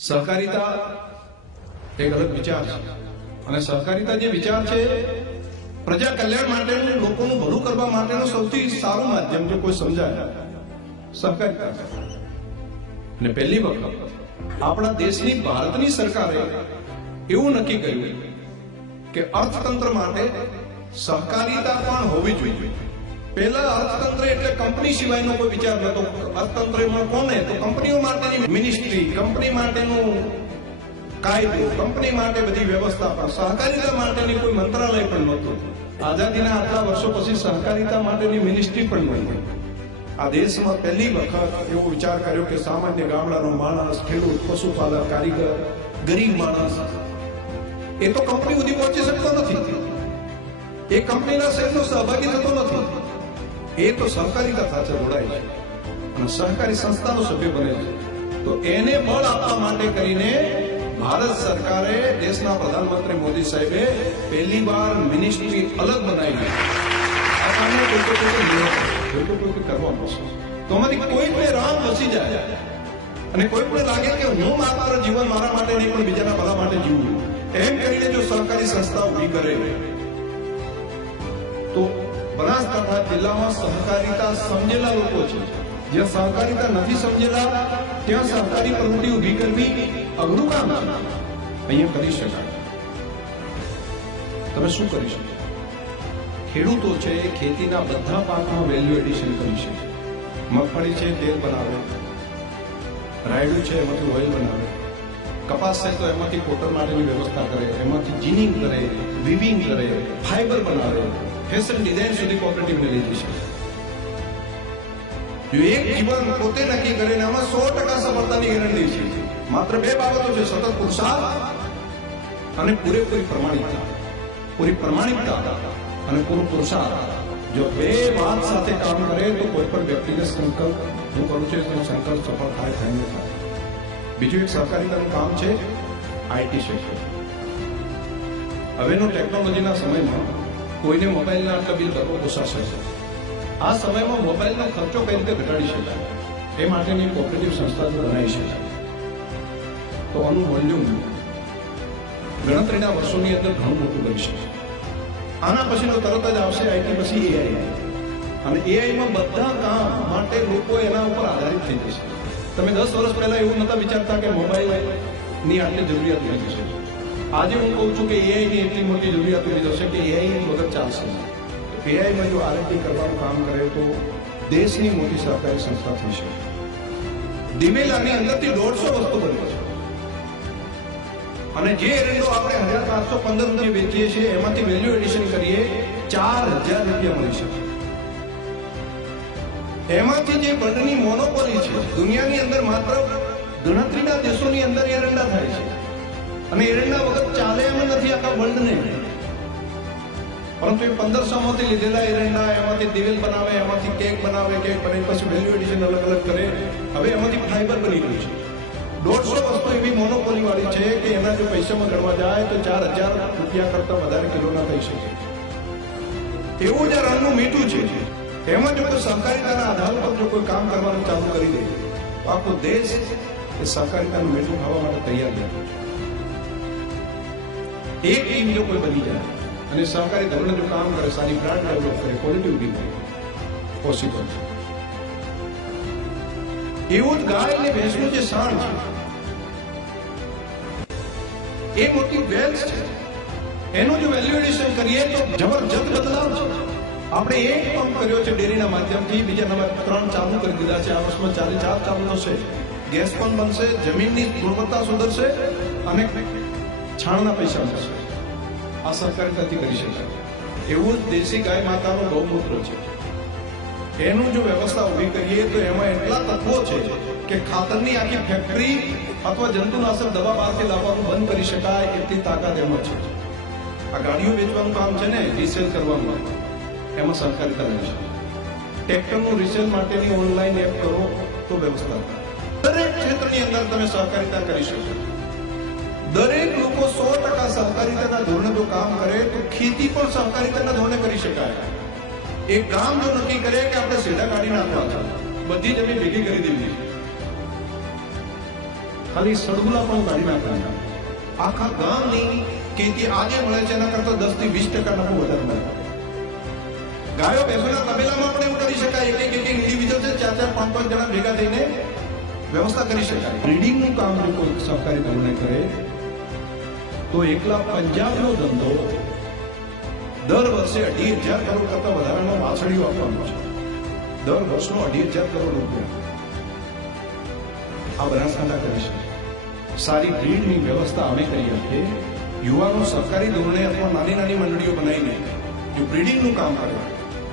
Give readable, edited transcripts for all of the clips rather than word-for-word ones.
સહકારિતા એક અલગ વિચાર છે અને સહકારિતા જે વિચાર છે પ્રજા કલ્યાણ માટેનું, લોકોનું ભલું કરવા માટેનું સૌથી સારું માધ્યમ જો કોઈ સમજાય સહકારિતા છે. અને પહેલી વખત આપણા દેશની ભારતની સરકારે એવું નક્કી કર્યું કે અર્થતંત્ર માટે સહકારિતા પણ હોવી જોઈએ. પહેલા અર્થતંત્ર એટલે કંપની સિવાયનો કોઈ વિચાર નતો. અર્થતંત્રમાં કોને? તો કંપનીઓ માટેની મિનિસ્ટ્રી, કંપની માટેનું કાયદો, કંપની માટે બધી વ્યવસ્થા, પણ સહકારિતા માટેની કોઈ મંત્રાલય પણ નહોતું. આઝાદીના આટલા વર્ષો પછી સહકારિતા માટેની મિનિસ્ટ્રી પણ નહોતી. આ દેશમાં પહેલી વખત એવો વિચાર કર્યો કે સામાન્ય ગામડાનો માણસ, ખેડૂત, પશુપાલક, કારીગર, ગરીબ માણસ એ તો કંપની સુધી પહોંચી શકતો નથી, એ કંપનીના શેરનો સહભાગી થતો નથી, એ તો સહકારિતા સાથે જોડાય છે અને સહકારી સંસ્થાનો સભ્ય બને છે. તો એને બળ આપવા માટે કરીને ભારત સરકારે, દેશના પ્રધાનમંત્રી મોદી સાહેબે પહેલી વાર મિનિસ્ટ્રી અલગ બનાવી. આ કામને કોઈ કરવા પડશે. તો આમાંથી કોઈને રામ વસી જાય અને કોઈને લાગે કે હું માત્ર જીવન મારા માટે નહીં પણ બીજાના ભલા માટે જીવું, એમ કરીને જો સહકારી સંસ્થા ઉભી કરે તો બનાસકાંઠા જિલ્લામાં સહકારિતા સમજેલા લોકો છે. જ્યાં સહકારિતા નથી સમજેલા ત્યાં સહકારી પ્રવૃત્તિ ઉભી કરવી અઘરું કામ છે. અહીંયા કરી શકાય. તમે શું કરી શકો? ખેડૂતો છે એ ખેતીના બધા પાકમાં વેલ્યુ એડિશન કરી શકે. મગફળી છે તેલ બનાવે, રાયડું છે એમાંથી ઓઇલ બનાવે, કપાસ છે તો એમાંથી કોટન માટેની વ્યવસ્થા કરે, એમાંથી જીનિંગ કરે, વિવિંગ કરે, ફાઈબર બનાવે, ફેશન ડિઝાઇન સુધી કોઓપરેટિવને લઈ જઈ શકે. જો એક જીવન પોતે નક્કી કરે ને આમાં 100% સફળતાની ગેરંટી છે. માત્ર બે બાબતો છે: સતત પુરુષાર્થ અને પૂરેપૂરી પ્રમાણિકતા. પૂરી પ્રમાણિકતા અને પૂરો પુરુષાર્થ, જો બે વાત સાથે કામ કરે તો કોઈ પણ વ્યક્તિગત સંકલ્પ હું કરું છું તો સંકલ્પ સફળ થાય ન થાય. બીજું એક સહકારિતાનું કામ છે આઈટી સેક્ટર. હવેનો ટેકનોલોજીના સમયમાં કોઈને મોબાઈલના આટલા બિલ ભરવો પોસાશે. આ સમયમાં મોબાઈલનો ખર્ચો કઈ રીતે ઘટાડી શકાય એ માટેની કોઓપરેટિવ સંસ્થા જો બનાવી શકાય તો આનું વોલ્યુમ ગણતરીના વર્ષોની અંદર ઘણું મોટું બની શકે. આના પછીનો તરત જ આવશે આઈટી, પછી એઆઈ. અને એઆઈમાં બધા કામ માટે લોકો એના ઉપર આધારિત થઈ જશે. તમે 10 વર્ષ પહેલા એવું નતા વિચારતા કે મોબાઈલની આટલી જરૂરિયાત થઈ જશે. આજે હું કહું છું કે એઆઈની એટલી મોટી જરૂરિયાત ઉભી થશે કે એઆઈ વગર ચાલશે. એઆઈમાં જો આરએનડી કરવાનું કામ કરે તો દેશની મોટી સહકારી સંસ્થા થઈ શકે. દિવેલાની અંદરથી 150 વસ્તુ બની છે અને જે એરંડો આપણે 1715 વેચીએ છીએ એમાંથી વેલ્યુ એડિશન કરીએ 4000 રૂપિયા મળી શકે. એમાંથી જે બંડની મોનોપોલી છે, દુનિયાની અંદર માત્ર ગણતરીના દેશોની અંદર એરંડા થાય છે અને એરંડા વગર ચાલે એમ નથી આખા વર્લ્ડને. પરંતુ એ 1500 માંથી લીધેલા એરંડા એમાંથી દિવેલ બનાવે, એમાંથી કેક બનાવે, કેક બનાવી પછી વેલ્યુ એડિશન અલગ અલગ કરે. હવે એમાંથી ફાઈબર બની ગયું છે. 150 વસ્તુ એવી મોનોપોલી વાળી છે કે એના જો પૈસામાં ગણવા જાય તો 4000 રૂપિયા કરતા વધારે કિલોના થઈ શકે. એવું જ રણનું મીઠું છે. એમાં જો કોઈ સહકારિતાના આધાર પર જો કોઈ કામ કરવાનું ચાલુ કરી દે તો આખો દેશ એ સહકારિતાનું મીઠું ખાવા માટે તૈયાર છે. એક ટીમ જો કોઈ બની જાય અને સહકારી ધોરણે જો કામ કરે, સારી બ્રાન્ડ ડેવલપ કરે, ક્વોલિટી ઉભી કરે, પોસિબલ છે. એવું જ ગાય અને ભેંસનું જે સાણ છે એ મોટી વેલ્થ છે. એનું જો વેલ્યુ એડિશન કરીએ તો જબરજસ્ત બદલાવ છે. આપણે એક પંપ કર્યો છે ડેરીના માધ્યમથી, બીજા નવા 3 ચાલુ કરી દીધા છે. આ વર્ષમાં 4 ચાલુ થશે. ગેસ પણ બનશે, જમીનની ગુણવત્તા સુધરશે અને છાણના પૈસા મળશે. આ સહકારિતાથી કરી શકાય. એવું જ દેશી ગાય માતાનું ગૌમૂત્ર છે. એનું જો વ્યવસ્થા ઉભી કરીએ તો એમાં એટલા તત્વો છે કે ખાતરની આખી ફેક્ટરી અથવા જંતુનાશક દવા બહારથી લાવવાનું બંધ કરી શકાય એટલી તાકાત એમાં છે. આ ગાડીઓ વેચવાનું કામ છે ને, રિસેલ કરવાનું, એમાં સહકારિતા રહેશે. ટ્રેક્ટરનું રિસેલ માટેની ઓનલાઈન એપ કરો તો વ્યવસ્થા થાય. દરેક ક્ષેત્રની અંદર તમે સહકારિતા કરી શકો. દરેક લોકો 100% સહકારિતાના ધોરણે જો કામ કરે તો ખેતી પણ સહકારિતાના ધોરણે કરી શકાય. એક ગામ જો નક્કી કરે કે આપણે સીધા કાઢી નાખવા છે, બધી જમીન ભેગી કરી દેવી, ખાલી સડગુલા પણ કાઢી નાખવાના. આખા ગામની ખેતી આજે મળે છે એના કરતા 10 થી 20% નફો વધારે મળે. ગાયો ભેંસોના તબેલામાં પણ એવું કરી શકાય. એક ઇન્ડિવિજ્યુઅલ છે, 4-4, 5-5 જણા ભેગા થઈને વ્યવસ્થા કરી શકાય. બ્રીડિંગનું કામ જો કોઈ સહકારી ધોરણે કરે તો એકલા પંજાબનો ધંધો દર વર્ષે 2,500 કરોડ કરતા વધારાનો વાછડીઓ આપવાનો છે. દર વર્ષનો 2,500 કરોડ રૂપિયા આ બનાસકાંઠા કરી શકે. સારી બ્રીડની વ્યવસ્થા અમે કરી આપીએ. યુવાનો સહકારી ધોરણે અથવા નાની નાની મંડળીઓ બનાવીને જો બ્રીડિંગનું કામ કરે.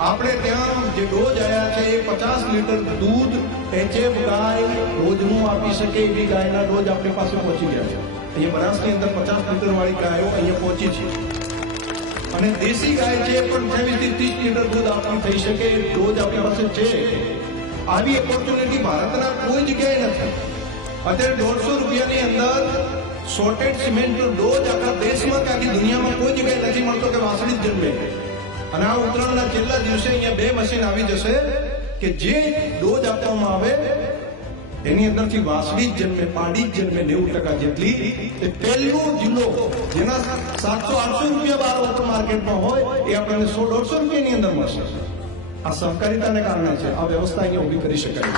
આપણે ત્યાં જે ડોઝ આવ્યા છે એ 50 લીટર દૂધ HF ગાય રોજનું આપી શકે એવી ગાયના ડોઝ આપણી પાસે પહોંચી ગયા છે. અહીંયા બનાસની અંદર 50 લીટર વાળી ગાયો અહીંયા પહોંચી છે અને દેશી ગાય છે પણ 23 થી 30 લીટર દૂધ આપી થઈ શકે એ ડોઝ આપણી પાસે છે. આવી ઓપોર્ચ્યુનિટી ભારતના કોઈ જગ્યાએ નથી. અત્યારે 150 રૂપિયાની અંદર સોર્ટેડ સિમેન્ટ ડોઝ આખા દેશમાં કે આખી દુનિયામાં કોઈ જગ્યાએ નથી મળતો કે વાસળી જ જન્મે. અને આ ઉત્તરાયણના છેલ્લા દિવસે અહીંયા 2 મશીન આવી જશે કે જે ડોઝ આપવામાં આવે એની અંદરથી વાસળી જ જન્મે, પાડી જ જન્મે 90% જેટલી. એ પહેલો જિલ્લો જેના 700-800 રૂપિયા બહાર ઓપન માર્કેટમાં હોય એ આપણને 100-150 રૂપિયાની અંદર મળશે. આ સહકારિતાને કારણે છે. આ વ્યવસ્થા અહીંયા ઊભી કરી શકાય.